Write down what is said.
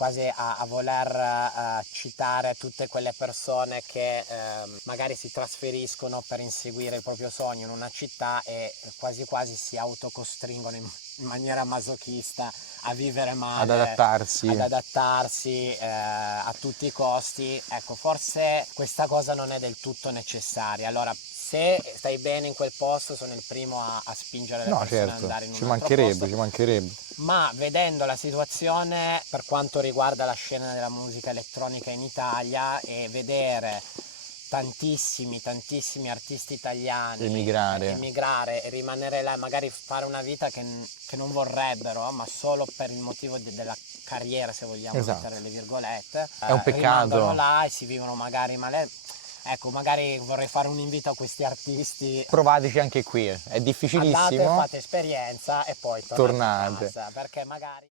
quasi a voler citare tutte quelle persone che magari si trasferiscono per inseguire il proprio sogno in una città e quasi quasi si autocostringono in maniera masochista a vivere ad male, adattarsi. ad adattarsi a tutti i costi. Ecco, forse questa cosa non è del tutto necessaria. Allora, se stai bene in quel posto, sono il primo a spingere le No, persone ad certo, andare in ci un altro posto, mancherebbe, ci mancherebbe. ma vedendo la situazione per quanto riguarda la scena della musica elettronica in Italia e vedere tantissimi artisti italiani emigrare e rimanere là e magari fare una vita che non vorrebbero, ma solo per il motivo della carriera, se vogliamo Esatto. mettere le virgolette, È un rimangono peccato. là e si vivono magari male. Ecco, magari vorrei fare un invito a questi artisti: Provateci anche qui, è andate, difficilissimo. fate esperienza e poi tornate a Tornate. casa, perché magari